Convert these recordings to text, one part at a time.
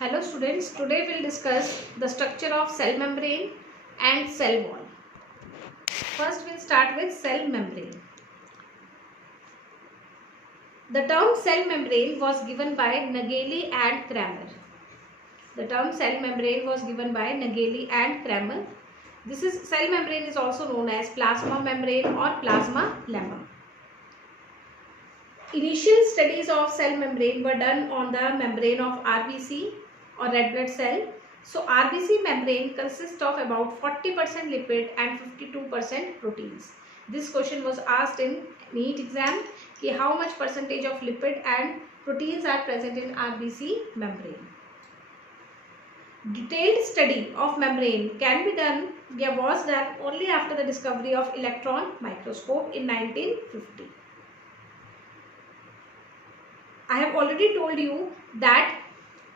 Hello students, today we will discuss the structure of cell membrane and cell wall. First we will start with cell membrane. The term cell membrane was given by Nageli and Kramer. The term cell membrane was given by Nageli and Kramer. Cell membrane is also known as plasma membrane or plasma lemma. Initial studies of cell membrane were done on the membrane of RBC or red blood cell. So RBC membrane consists of about 40% lipid and 52% proteins. This question was asked in NEET exam कि how much percentage of lipid and proteins are present in RBC membrane. Detailed study of membrane can be done was done only after the discovery of electron microscope in 1950. I have already told you that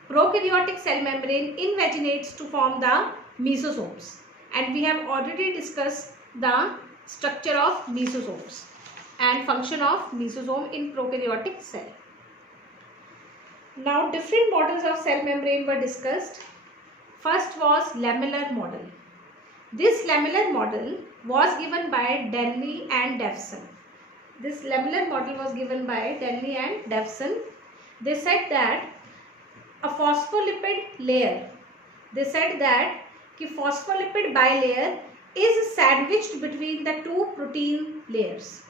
prokaryotic cell membrane invaginates to form the mesosomes, and we have already discussed the structure of mesosomes and function of mesosome in prokaryotic cell. Now different models of cell membrane were discussed. First was lamellar model. This lamellar model was given by Denley and Devson. This lamellar model was given by Denley and Devson. They said that a phospholipid layer, phospholipid bilayer is sandwiched between the two protein layers.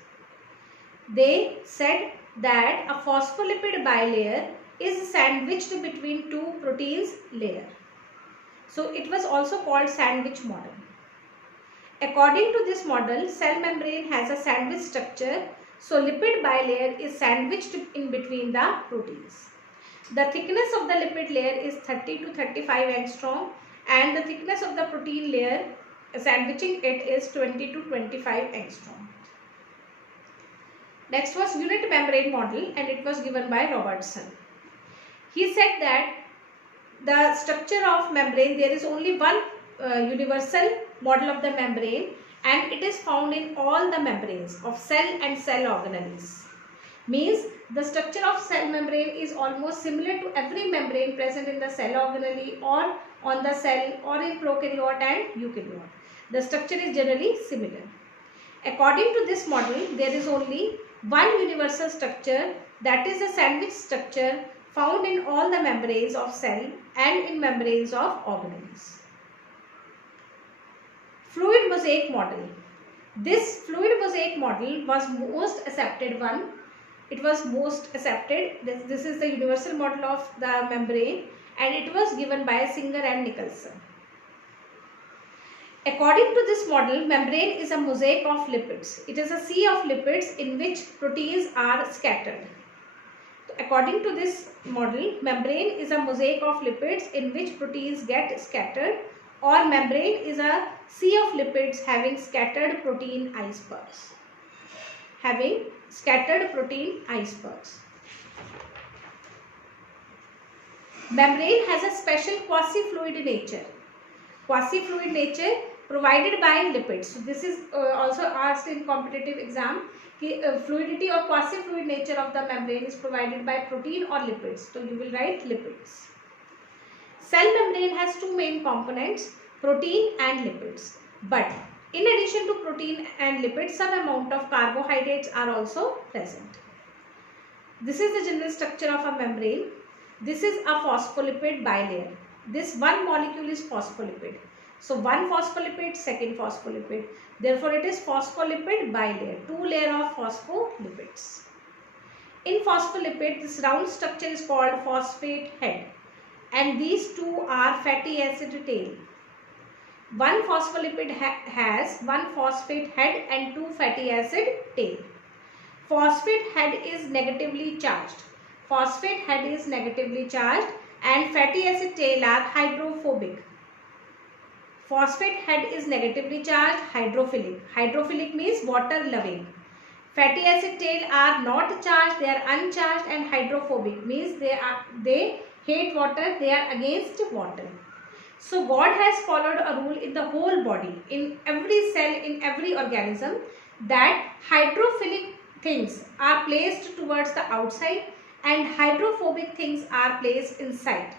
They said that a phospholipid bilayer is sandwiched between two proteins layer. So it was also called sandwich model. According to this model, cell membrane has a sandwich structure. So lipid bilayer is sandwiched in between the proteins. The thickness of the lipid layer is 30 to 35 angstrom and the thickness of the protein layer sandwiching it is 20 to 25 angstrom. Next was unit membrane model, and it was given by Robertson. He said that the structure of membrane, there is only one universal model of the membrane, and it is found in all the membranes of cell and cell organelles. Means the structure of cell membrane is almost similar to every membrane present in the cell organelle or on the cell or in prokaryote and eukaryote. The structure is generally similar. According to this model, there is only one universal structure, that is the sandwich structure found in all the membranes of cell and in membranes of organelles. Fluid mosaic model. This fluid mosaic model was most accepted one. It was most accepted. This is the universal model of the membrane, and it was given by Singer and Nicholson. According to this model, membrane is a mosaic of lipids. It is a sea of lipids in which proteins are scattered. According to this model, membrane is a mosaic of lipids in which proteins get scattered, or membrane is a sea of lipids having scattered protein icebergs. Membrane has a special quasi-fluid nature. Quasi-fluid nature provided by lipids. So this is also asked in competitive exam. Fluidity or quasi-fluid nature of the membrane is provided by protein or lipids. So you will write lipids. Cell membrane has two main components, protein and lipids. But in addition to protein and lipids, some amount of carbohydrates are also present. This is the general structure of a membrane. This is a phospholipid bilayer. This one molecule is phospholipid. So one phospholipid, second phospholipid. Therefore it is phospholipid bilayer, two layer of phospholipids. In phospholipid, this round structure is called phosphate head, and these two are fatty acid tail. One phospholipid has one phosphate head and two fatty acid tail. Phosphate head is negatively charged. And fatty acid tail are hydrophobic. Phosphate head is negatively charged, hydrophilic. Hydrophilic means water loving. Fatty acid tail are not charged, they are uncharged, and hydrophobic means they hate water, they are against water. So God has followed a rule in the whole body, in every cell, in every organism, that hydrophilic things are placed towards the outside and hydrophobic things are placed inside.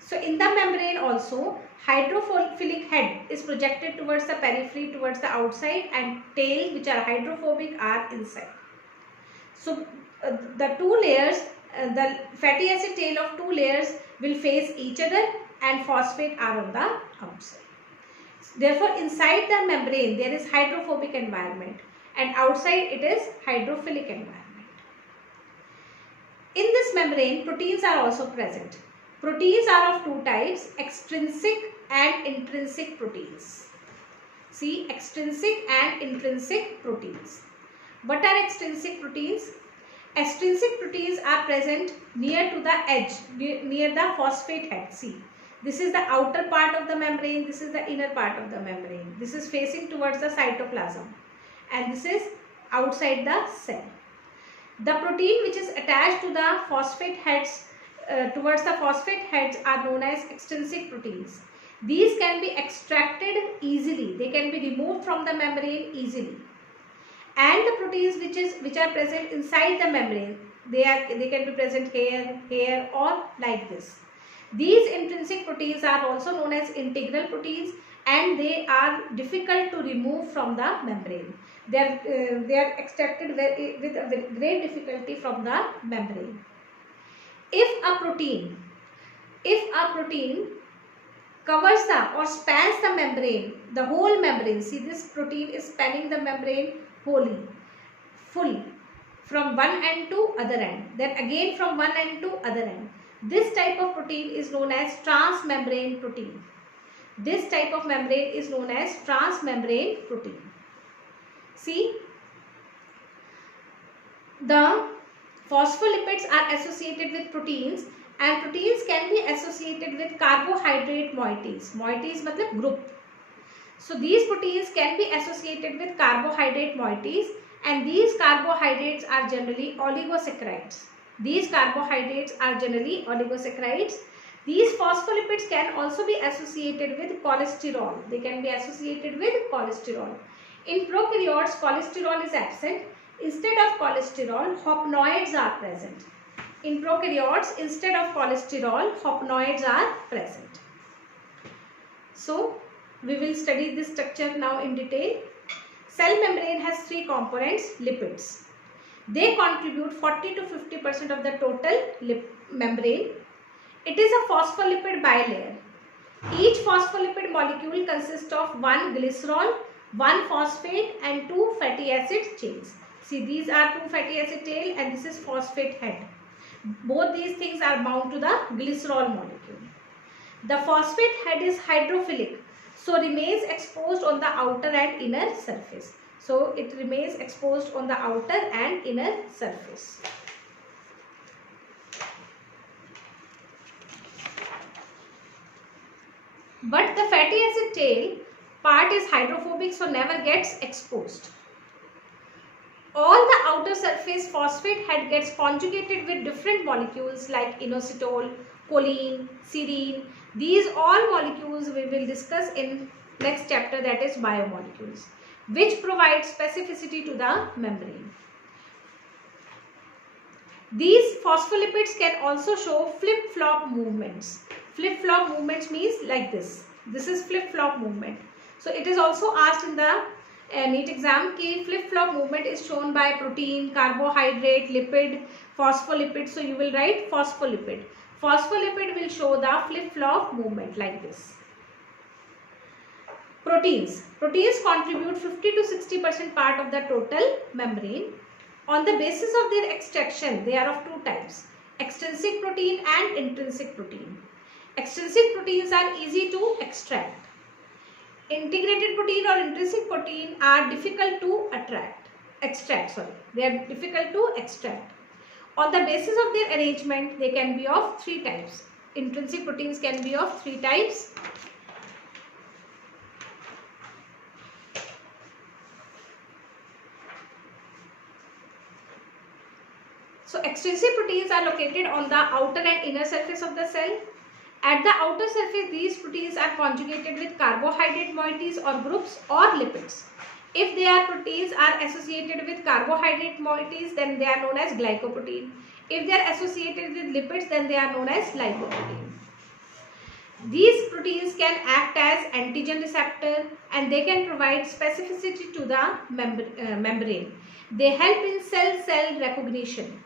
So in the membrane also, hydrophilic head is projected towards the periphery, towards the outside, and tail, which are hydrophobic, are inside. So the two layers, the fatty acid tail of two layers will face each other, and phosphate are on the outside. Therefore, inside the membrane there is hydrophobic environment, and outside it is hydrophilic environment. In this membrane, proteins are also present. Proteins are of two types, extrinsic and intrinsic proteins. See, extrinsic and intrinsic proteins. What are extrinsic proteins? Extrinsic proteins are present near to the edge, near the phosphate head. See, this is the outer part of the membrane, this is the inner part of the membrane. This is facing towards the cytoplasm, and this is outside the cell. The protein which is attached to the phosphate heads, towards the phosphate heads, are known as extrinsic proteins. These can be extracted easily. They can be removed from the membrane easily. And the proteins which are present inside the membrane, they can be present here, or like this. These intrinsic proteins are also known as integral proteins, and they are difficult to remove from the membrane. They are extracted with a great difficulty from the membrane. If a protein covers or spans the membrane, the whole membrane, see, this protein is spanning the membrane wholly, full, from one end to other end, then again from one end to other end. This type of protein is known as transmembrane protein. This type of membrane is known as transmembrane protein. See, the phospholipids are associated with proteins, and proteins can be associated with carbohydrate moieties. Moieties matlab group. So these proteins can be associated with carbohydrate moieties, and these carbohydrates are generally oligosaccharides. These phospholipids can also be associated with cholesterol. They can be associated with cholesterol. In prokaryotes, cholesterol is absent. Instead of cholesterol, hopnoids are present. In prokaryotes, instead of cholesterol, hopnoids are present. So, we will study this structure now in detail. Cell membrane has three components: lipids. They contribute 40 to 50% of the total membrane. It is a phospholipid bilayer. Each phospholipid molecule consists of one glycerol, one phosphate, and two fatty acid chains. See, these are two fatty acid tail, and this is phosphate head. Both these things are bound to the glycerol molecule. The phosphate head is hydrophilic, so remains exposed on the outer and inner surface. So it remains exposed on the outer and inner surface. But the fatty acid tail part is hydrophobic, so never gets exposed. All the outer surface phosphate head gets conjugated with different molecules like inositol, choline, serine. These all molecules we will discuss in next chapter, that is biomolecules, which provide specificity to the membrane. These phospholipids can also show flip-flop movements. Flip-flop movements means like this. This is flip-flop movement. So it is also asked in the NEET exam ki flip-flop movement is shown by protein, carbohydrate, lipid, phospholipid. So you will write phospholipid. Phospholipid will show the flip-flop movement like this. Proteins contribute 50 to 60% part of the total membrane. On the basis of their extraction, they are of two types: extrinsic protein and intrinsic protein. Extrinsic proteins are easy to extract. Integrated protein or intrinsic protein are difficult to extract. They are difficult to extract. On the basis of their arrangement, they can be of three types. Intrinsic proteins can be of three types. So extrinsic proteins are located on the outer and inner surface of the cell. At the outer surface, these proteins are conjugated with carbohydrate moieties or groups or lipids. If their proteins are associated with carbohydrate moieties, then they are known as glycoprotein. If they are associated with lipids, then they are known as lipoprotein. These proteins can act as antigen receptor and they can provide specificity to the membrane. They help in cell-cell recognition.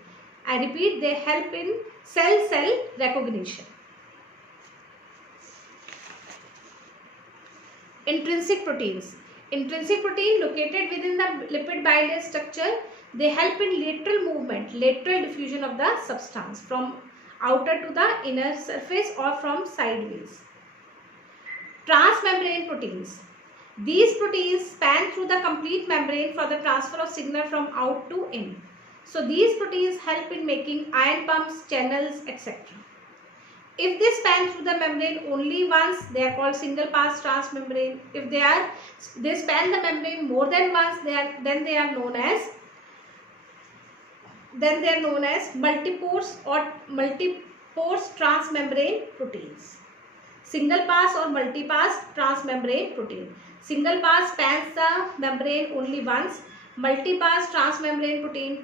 I repeat, they help in cell-cell recognition. Intrinsic proteins. Intrinsic protein located within the lipid bilayer structure, they help in lateral movement, lateral diffusion of the substance from outer to the inner surface or from sideways. Transmembrane proteins. These proteins span through the complete membrane for the transfer of signal from out to in. So these proteins help in making ion pumps, channels, etc. If they span through the membrane only once, they are called single pass transmembrane. If they span the membrane more than once, then they are known as multipores or multipores transmembrane proteins. Single pass or multipass transmembrane protein. Single pass spans the membrane only once. Multipass transmembrane protein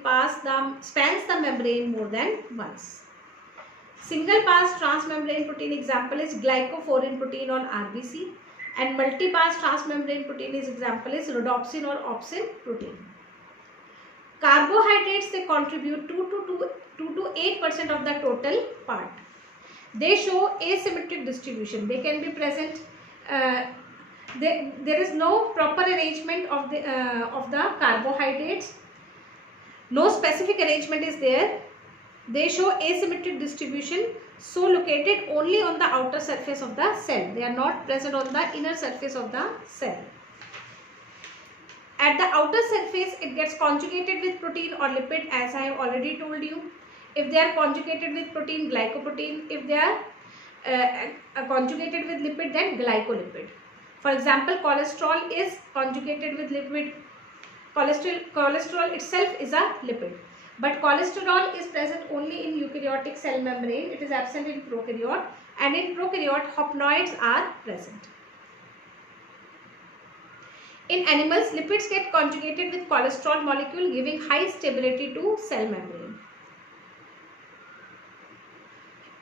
spans the membrane more than once. Single pass transmembrane protein example is glycophorin protein on RBC, and multipass transmembrane protein example is rhodopsin or opsin protein. Carbohydrates, they contribute 2 to 8% of the total part. They show asymmetric distribution. They can be present. There is no proper arrangement of the carbohydrates. No specific arrangement is there. They show asymmetric distribution, so located only on the outer surface of the cell. They are not present on the inner surface of the cell. At the outer surface, it gets conjugated with protein or lipid, as I have already told you. If they are conjugated with protein, glycoprotein. If they are conjugated with lipid, then glycolipid. For example, cholesterol is conjugated with lipid. Cholesterol itself is a lipid. But cholesterol is present only in eukaryotic cell membrane. It is absent in prokaryote. And in prokaryote, haploids are present. In animals, lipids get conjugated with cholesterol molecule, giving high stability to cell membrane.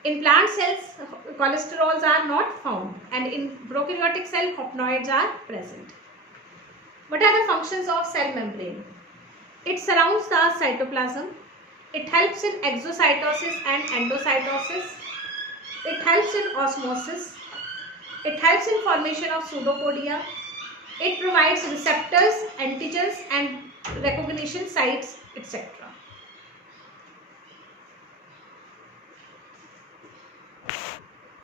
In plant cells, cholesterols are not found, and in prokaryotic cell, haploids are present. What are the functions of cell membrane? It surrounds the cytoplasm. It helps in exocytosis and endocytosis. It helps in osmosis. It helps in formation of pseudopodia. It provides receptors, antigens and recognition sites, etc.